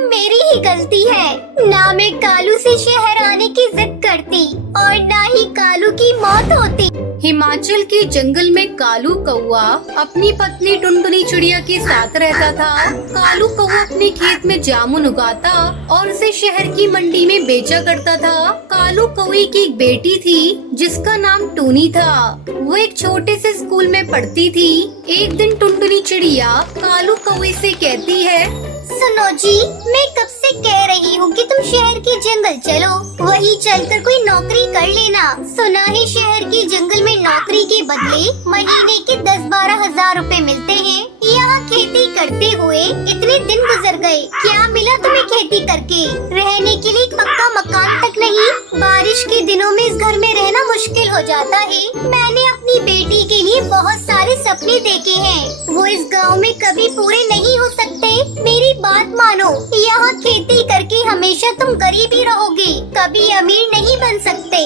सब मेरी ही गलती है। ना मैं कालू से शहर आने की जिद करती और ना ही कालू की मौत होती। हिमाचल के जंगल में कालू कौआ अपनी पत्नी टुनटुनी चिड़िया के साथ रहता था। कालू कौआ अपने खेत में जामुन उगाता और उसे शहर की मंडी में बेचा करता था। कालू कौए की एक बेटी थी जिसका नाम टूनी था। वो एक छोटे से स्कूल में पढ़ती थी। एक दिन टुनटुनी चिड़िया कालू कौए से कहती है, सुनो जी, मैं कब से कह रही हूँ कि तुम शहर के जंगल चलो, वही चलकर कोई नौकरी कर लेना। सुना है शहर के जंगल में नौकरी के बदले महीने के 10-12 हजार रुपए मिलते हैं। यहाँ खेती करते हुए इतने दिन गुजर गए, क्या मिला तुम्हें खेती करके? रहने के लिए पक्का मकान तक नहीं। बारिश के दिनों में इस घर में रहना मुश्किल हो जाता है। मैंने अपनी बेटी के लिए बहुत सारे सपने देखे हैं, वो इस गाँव में कभी पूरे नहीं हो सकते। मेरी बात मानो, यहाँ खेती करके हमेशा तुम गरीब ही रहोगे, कभी अमीर नहीं बन सकते।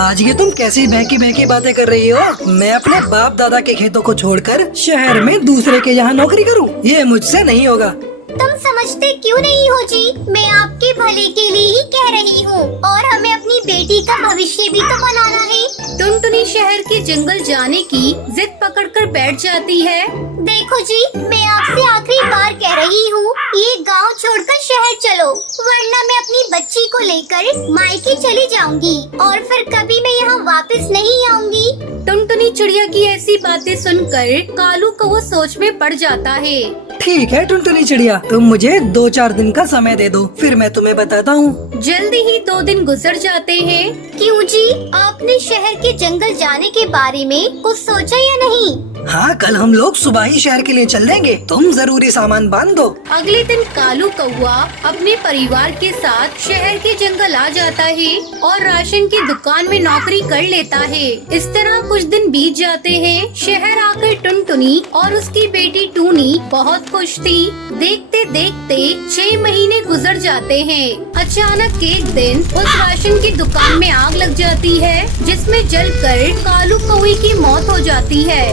आज ये तुम कैसी बहकी बहकी बातें कर रही हो? मैं अपने बाप दादा के खेतों को छोड़कर शहर में दूसरे के यहाँ नौकरी करूँ? ये मुझसे नहीं होगा। तुम समझते क्यों नहीं हो जी? मैं आपके भले के लिए ही कह रही हूँ, और हमें अपनी बेटी का भविष्य भी तो बनाना है। टुनटुनी शहर के जंगल जाने की जिद पकड़कर बैठ जाती है। देखो जी, मैं आपसे आखिरी बार कह रही हूँ, ये गांव छोड़कर शहर चलो, वरना मैं अपनी बच्ची को लेकर मायके चली जाऊंगी और फिर कभी मैं यहाँ वापस नहीं आऊंगी। टुनटुनी चिड़िया की ऐसी बातें सुनकर कालू कौआ सोच में पड़ जाता है। ठीक है टुनटुनी चिड़िया, तुम मुझे 2-4 दिन का समय दे दो, फिर मैं तुम्हें बताता हूँ। जल्दी ही 2 दिन गुजर जाते हैं। क्यों जी, आपने शहर के जंगल जाने के बारे में कुछ सोचा या नहीं? हाँ, कल हम लोग सुबह ही शहर के लिए चल देंगे, तुम जरूरी सामान बांध दो। अगले दिन कालू कौआ अपने परिवार के साथ शहर के जंगल आ जाता है और राशन की दुकान में नौकरी कर लेता है। इस तरह कुछ दिन बीत जाते हैं। शहर आकर टुनटुनी और उसकी बेटी टूनी बहुत खुश थी। देखते देखते 6 महीने गुजर जाते हैं। अचानक एक दिन उस राशन की दुकान में आग लग जाती है, जिसमें जलकर कालू कौए की मौत हो जाती है।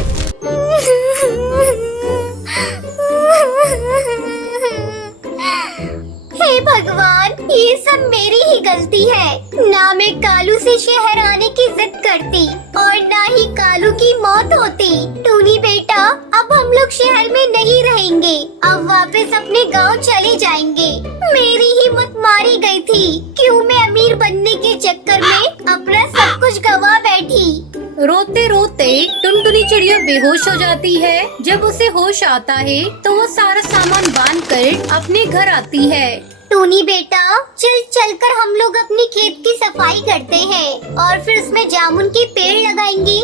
हे भगवान, ये सब मेरी ही गलती है। ना मैं कालू से शहर आने की जिद करती और ना ही कालू की मौत होती। टूनी बेटा, अब हम लोग शहर में नहीं रहेंगे, अब वापस अपने गांव चले जाएंगे। मेरी हिम्मत मारी गई थी। क्यों मैं अमीर बनने के चक्कर में अपना सब कुछ गवा बैठी। रोते रोते टुनटुनी चिड़िया बेहोश हो जाती है। जब उसे होश आता है तो वो सारा सामान बांध कर अपने घर आती है। टूनी बेटा, चलकर हम लोग अपने खेत की सफाई करते हैं और फिर उसमें जामुन के पेड़ लगाएंगे।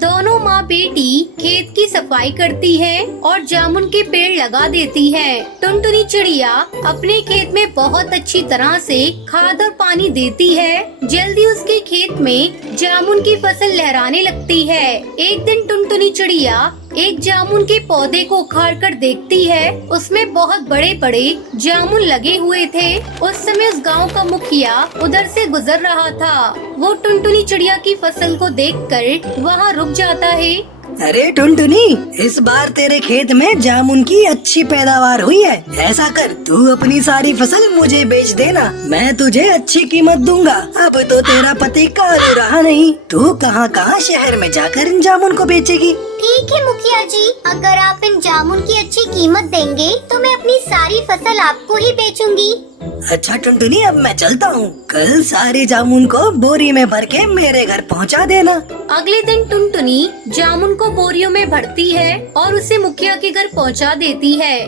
दोनों माँ बेटी खेत की सफाई करती है और जामुन के पेड़ लगा देती है। टुनटुनी चिड़िया अपने खेत में बहुत अच्छी तरह से खाद और पानी देती है। जल्दी उसके खेत में जामुन की फसल लहराने लगती है। एक दिन टुनटुनी चिड़िया एक जामुन के पौधे को उखाड़ कर देखती है, उसमें बहुत बड़े बड़े जामुन लगे हुए थे। उस समय उस गांव का मुखिया उधर से गुजर रहा था। वो टुनटुनी चिड़िया की फसल को देखकर वहाँ रुक जाता है। अरे टुनटुनी, इस बार तेरे खेत में जामुन की अच्छी पैदावार हुई है। ऐसा कर, तू अपनी सारी फसल मुझे बेच देना, मैं तुझे अच्छी कीमत दूंगा। अब तो तेरा पति कालू रहा नहीं, तू कहाँ कहाँ शहर में जाकर इन जामुन को बेचेगी। ठीक है मुखिया जी, अगर आप इन जामुन की अच्छी कीमत देंगे तो मैं अपनी सारी फसल आपको ही बेचूंगी। अच्छा टुनटुनी, अब मैं चलता हूँ। कल सारे जामुन को बोरी में भर के मेरे घर पहुँचा देना। अगले दिन टुनटुनी जामुन को बोरियों में भरती है और उसे मुखिया के घर पहुँचा देती है।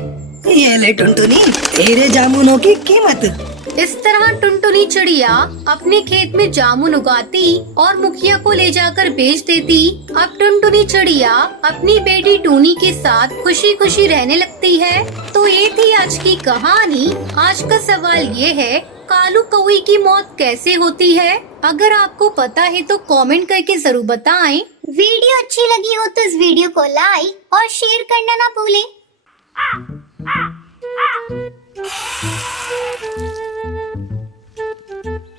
ये ले टुनटुनी, तेरे जामुनों की कीमत। इस तरह टुनटुनी चिड़िया अपने खेत में जामुन उगाती और मुखिया को ले जाकर बेच देती। अब टुनटुनी चिड़िया अपनी बेटी टूनी के साथ खुशी खुशी रहने लगती है। तो ये थी आज की कहानी। आज का सवाल ये है, कालू कौए की मौत कैसे होती है? अगर आपको पता है तो कमेंट करके जरूर बताएं। वीडियो अच्छी लगी हो तो इस वीडियो को लाइक और शेयर करना ना भूलें।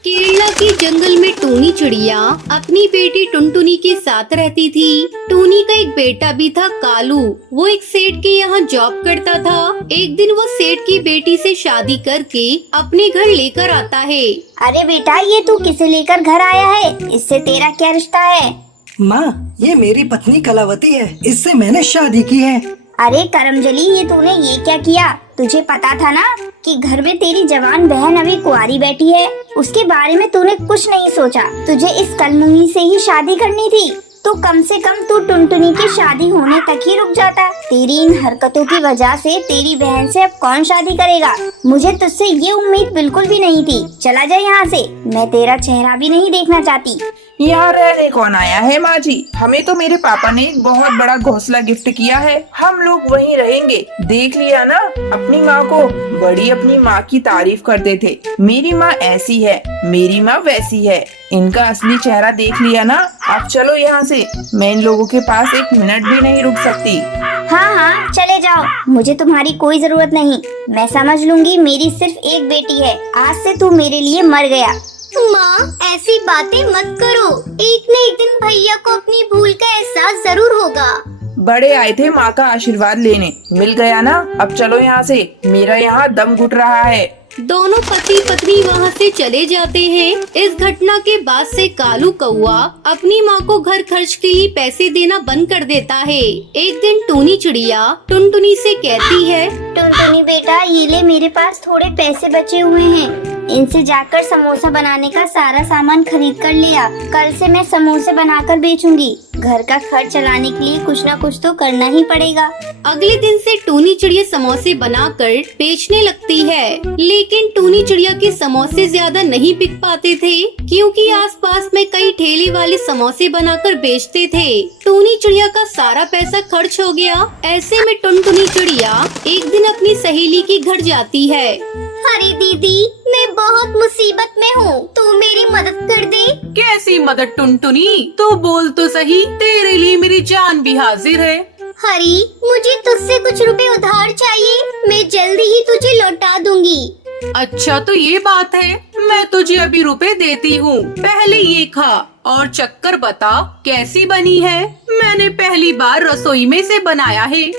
कीड़ा की जंगल में टूनी चिड़िया अपनी बेटी टुनटुनी के साथ रहती थी। टूनी का एक बेटा भी था कालू। वो एक सेठ के यहाँ जॉब करता था। एक दिन वो सेठ की बेटी से शादी करके अपने घर लेकर आता है। अरे बेटा, ये तू किसे लेकर घर आया है? इससे तेरा क्या रिश्ता है? माँ, ये मेरी पत्नी कलावती है, इससे मैंने शादी की है। अरे करमजली, ये तूने ये क्या किया? तुझे पता था ना कि घर में तेरी जवान बहन अभी कुंवारी बैठी है। उसके बारे में तूने कुछ नहीं सोचा। तुझे इस कलमुही से ही शादी करनी थी। तो कम से कम तू टुनटुनी की शादी होने तक ही रुक जाता। तेरी इन हरकतों की वजह से तेरी बहन से अब कौन शादी करेगा? मुझे तुझसे ये उम्मीद बिल्कुल भी नहीं थी। चला जा यहाँ से, मैं तेरा चेहरा भी नहीं देखना चाहती। यहाँ रहने कौन आया है माँ जी? हमें तो मेरे पापा ने एक बहुत बड़ा घोंसला गिफ्ट किया है। हम लोग वहीं रहेंगे। देख लिया ना अपनी माँ को? बड़ी अपनी माँ की तारीफ करते थे। मेरी माँ ऐसी है, मेरी माँ वैसी है। इनका असली चेहरा देख लिया ना? अब चलो यहाँ से, मैं इन लोगों के पास एक मिनट भी नहीं रुक सकती। हाँ हाँ, चले जाओ। मुझे तुम्हारी कोई जरूरत नहीं। मैं समझ लूंगी, मेरी सिर्फ एक बेटी है। आज से तू मेरे लिए मर गया। माँ, ऐसी बातें मत करो। एक न एक दिन भैया को अपनी भूल का एहसास जरूर होगा। बड़े आए थे माँ का आशीर्वाद लेने, मिल गया ना? अब चलो यहाँ से, मेरा यहाँ दम घुट रहा है। दोनों पति पत्नी वहाँ से चले जाते हैं। इस घटना के बाद से कालू कौआ अपनी माँ को घर खर्च के लिए पैसे देना बंद कर देता है। एक दिन टूनी चिड़िया टुनटुनी से कहती है, टुनटुनी बेटा, ये ले, मेरे पास थोड़े पैसे बचे हुए हैं। इनसे जाकर समोसा बनाने का सारा सामान खरीद कर ले आ। कल से मैं समोसे बनाकर बेचूंगी। घर का खर्च चलाने के लिए कुछ न कुछ तो करना ही पड़ेगा। अगले दिन से टूनी चिड़िया समोसे बनाकर बेचने लगती है। लेकिन टूनी चिड़िया के समोसे ज्यादा नहीं बिक पाते थे, क्योंकि आसपास में कई ठेले वाले समोसे बनाकर बेचते थे। टूनी चिड़िया का सारा पैसा खर्च हो गया। ऐसे में टुनटुनी चिड़िया एक दिन अपनी सहेली के घर जाती है। अरे दीदी, मैं बहुत मुसीबत में हूँ, तू मेरी मदद कर दे। कैसी मदद टुनटुनी? तो बोल तो सही, तेरे लिए मेरी जान भी हाजिर है। हरी, मुझे तुझसे कुछ रुपए उधार चाहिए। मैं जल्दी ही तुझे लौटा दूंगी। अच्छा तो ये बात है, मैं तुझे अभी रुपए देती हूँ। पहले ये खा और चक्कर बता कैसी बनी है। मैंने पहली बार रसोई में से बनाया है।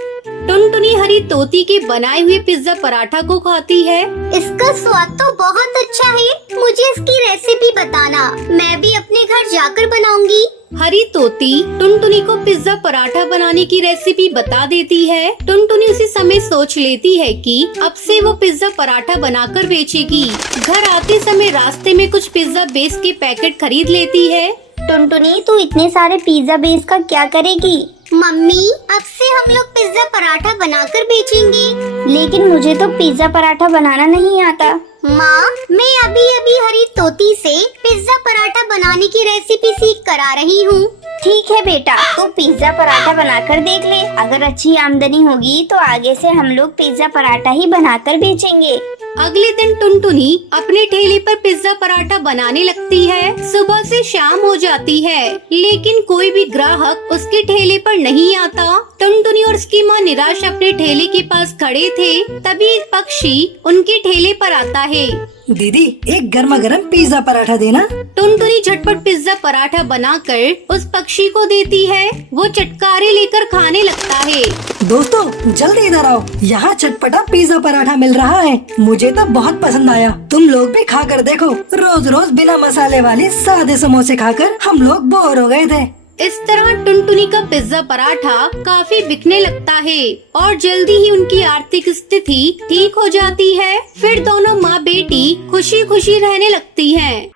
टुनटुनी हरी तोती के बनाए हुए पिज्जा पराठा को खाती है। इसका स्वाद तो बहुत अच्छा है। मुझे इसकी रेसिपी बताना, मैं भी अपने घर जाकर बनाऊंगी। हरी तोती टुनटुनी को पिज्जा पराठा बनाने की रेसिपी बता देती है। टुनटुनी उसी समय सोच लेती है कि अब से वो पिज्जा पराठा बनाकर बेचेगी। घर आते समय रास्ते में कुछ पिज्जा बेस के पैकेट खरीद लेती है। टुनटुनी, तू इतने सारे पिज्जा बेस का क्या करेगी? मम्मी, अब से हम लोग पिज्जा पराठा बनाकर बेचेंगे। लेकिन मुझे तो पिज्जा पराठा बनाना नहीं आता। माँ, मैं अभी अभी हरी तोती से पिज्जा पराठा बनाने की रेसिपी सीख कर आ रही हूँ। ठीक है बेटा, तो पिज्जा पराठा बनाकर देख ले। अगर अच्छी आमदनी होगी तो आगे से हम लोग पिज्जा पराठा ही बनाकर बेचेंगे। अगले दिन टुनटुनी अपने ठेले पर पिज्जा पराठा बनाने लगती है। सुबह से शाम हो जाती है, लेकिन कोई भी ग्राहक उसके ठेले पर नहीं आता। टुनटुनी और उसकी माँ निराश अपने ठेले के पास खड़े थे। तभी एक पक्षी उनके ठेले पर आता है। दीदी, एक गर्मा गर्म पिज्जा पराठा देना। टुनटुनी झटपट पिज्जा पराठा बनाकर उस पक्षी को देती है। वो चटकारे लेकर खाने लगता है। दोस्तों, जल्दी इधर आओ, यहाँ चटपटा पिज्जा पराठा मिल रहा है। मुझे तो बहुत पसंद आया। तुम लोग भी खा कर देखो। रोज रोज बिना मसाले वाले सादे समोसे खाकर हम लोग बोर हो गए थे। इस तरह टुनटुनी का पिज्जा पराठा काफी बिकने लगता है और जल्दी ही उनकी आर्थिक स्थिति ठीक हो जाती है। फिर दोनों माँ बेटी खुशी खुशी रहने लगती हैं।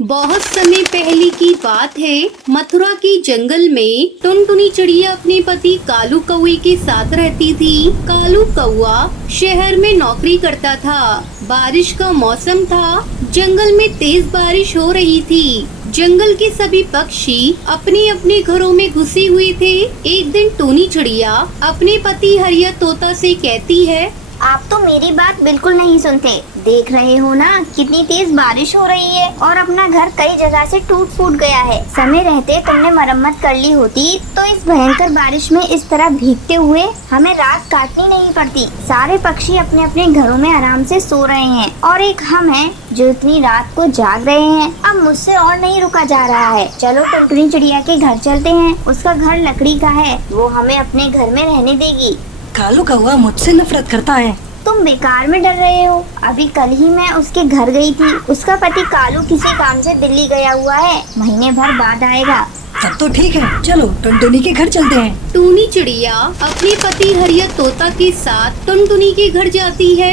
बहुत समय पहले की बात है। मथुरा के जंगल में टुनटुनी चिड़िया अपने पति कालू कौवे के साथ रहती थी। कालू कौवा शहर में नौकरी करता था। बारिश का मौसम था। जंगल में तेज बारिश हो रही थी। जंगल के सभी पक्षी अपने अपने घरों में घुसे हुए थे। एक दिन टूनी चिड़िया अपने पति हरिया तोता से कहती है, आप तो मेरी बात बिल्कुल नहीं सुनते। देख रहे हो ना कितनी तेज बारिश हो रही है और अपना घर कई जगह से टूट फूट गया है। समय रहते तुमने मरम्मत कर ली होती तो इस भयंकर बारिश में इस तरह भीगते हुए हमें रात काटनी नहीं पड़ती। सारे पक्षी अपने अपने घरों में आराम से सो रहे हैं और एक हम हैं जो इतनी रात को जाग रहे हैं। अब मुझसे और नहीं रुका जा रहा है। चलो टुनटुनी चिड़िया के घर चलते हैं। उसका घर लकड़ी का है, वो हमें अपने घर में रहने देगी। कालू कौवा मुझसे नफरत करता है। तुम बेकार में डर रहे हो। अभी कल ही मैं उसके घर गई थी। उसका पति कालू किसी काम से दिल्ली गया हुआ है, महीने भर बाद आएगा। तब तो ठीक है, चलो टुनटुनी के घर चलते हैं। टूनी चिड़िया अपने पति हरिया तोता के साथ टुनटुनी के घर जाती है।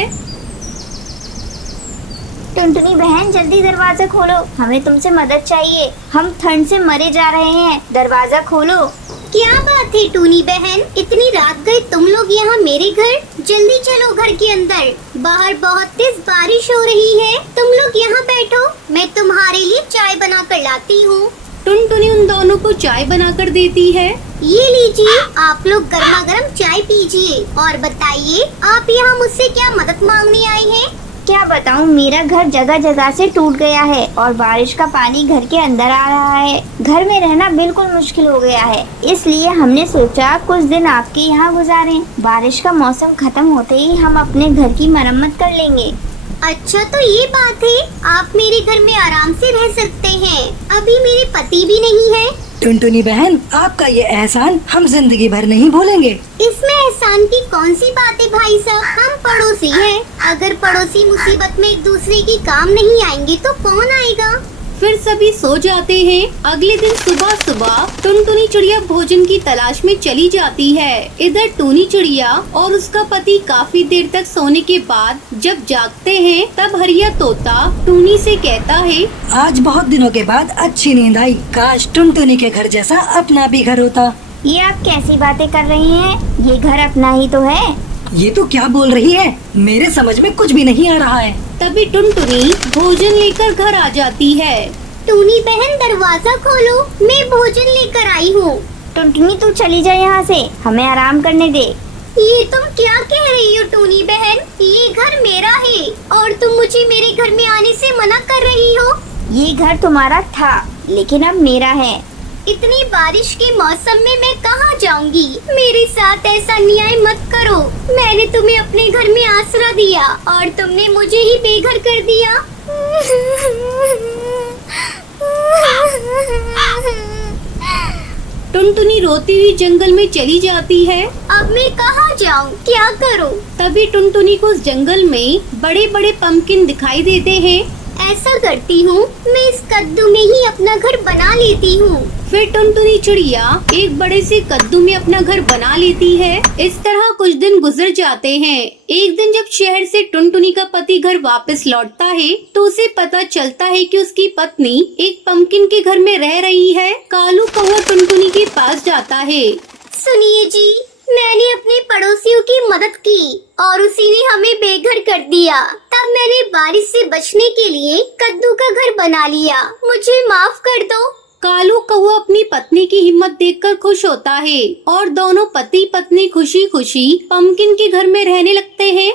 टुनटुनी बहन जल्दी दरवाजा खोलो, हमें तुमसे मदद चाहिए। हम ठंड से मरे जा रहे हैं, दरवाजा खोलो। क्या बात है टूनी बहन, इतनी रात गए तुम लोग यहाँ मेरे घर? जल्दी चलो घर के अंदर, बाहर बहुत तेज बारिश हो रही है। तुम लोग यहाँ बैठो, मैं तुम्हारे लिए चाय बना कर लाती हूँ। टुनटुनी उन दोनों को चाय बनाकर देती है। ये लीजिए, आप लोग गर्मा गर्म चाय पीजिए और बताइए आप यहाँ मुझसे क्या मदद मांगने आई हैं? क्या बताऊँ, मेरा घर जगह जगह से टूट गया है और बारिश का पानी घर के अंदर आ रहा है। घर में रहना बिल्कुल मुश्किल हो गया है, इसलिए हमने सोचा कुछ दिन आपके यहाँ गुजारें। बारिश का मौसम खत्म होते ही हम अपने घर की मरम्मत कर लेंगे। अच्छा तो ये बात है, आप मेरे घर में आराम से रह सकते हैं। अभी मेरे पति भी नहीं है। टुनटुनी बहन, आपका ये एहसान हम जिंदगी भर नहीं भूलेंगे। इसमें एहसान की कौन सी बात है भाई साहब, हम पड़ोसी हैं। अगर पड़ोसी मुसीबत में एक दूसरे की काम नहीं आएंगे तो कौन आएगा? फिर सभी सो जाते हैं। अगले दिन सुबह सुबह टुनटुनी चिड़िया भोजन की तलाश में चली जाती है। इधर टूनी चिड़िया और उसका पति काफी देर तक सोने के बाद जब जागते हैं तब हरिया तोता टूनी से कहता है, आज बहुत दिनों के बाद अच्छी नींद आई। काश टुनटुनी के घर जैसा अपना भी घर होता। ये आप कैसी बातें कर रही हैं? ये घर अपना ही तो है। ये तो क्या बोल रही है, मेरे समझ में कुछ भी नहीं आ रहा है। तभी टुनटुनी भोजन लेकर घर आ जाती है। टूनी बहन दरवाजा खोलो, मैं भोजन लेकर आई हूँ। टुनटुनी तू चली जा यहाँ से, हमें आराम करने दे। ये तुम क्या कह रही हो टूनी बहन? ये घर मेरा है और तुम मुझे मेरे घर में आने से मना कर रही हो। ये घर तुम्हारा था लेकिन अब मेरा है। इतनी बारिश के मौसम में मैं कहाँ जाऊंगी? मेरे साथ ऐसा न्याय मत करो। मैंने तुम्हें अपने घर में आसरा दिया और तुमने मुझे ही बेघर कर दिया। टुनटुनी रोती हुई जंगल में चली जाती है। अब मैं कहाँ जाऊँ, क्या करूँ? तभी टुनटुनी को उस जंगल में बड़े बड़े पंपकिन दिखाई देते हैं। ऐसा करती हूँ, मैं इस कद्दू में ही अपना घर बना लेती हूँ। फिर टुनटुनी चिड़िया एक बड़े से कद्दू में अपना घर बना लेती है। इस तरह कुछ दिन गुजर जाते हैं। एक दिन जब शहर से टुनटुनी का पति घर वापस लौटता है तो उसे पता चलता है कि उसकी पत्नी एक पंपकिन के घर में रह रही है। कालू कौवा टुनटुनी के पास जाता है। सुनिए जी, मैंने अपने पड़ोसियों की मदद की और उसी ने हमें बेघर कर दिया। तब मैंने बारिश से बचने के लिए कद्दू का घर बना लिया। मुझे माफ कर दो। कालू कौवा अपनी पत्नी की हिम्मत देखकर खुश होता है और दोनों पति पत्नी खुशी खुशी पंपकिन के घर में रहने लगते हैं।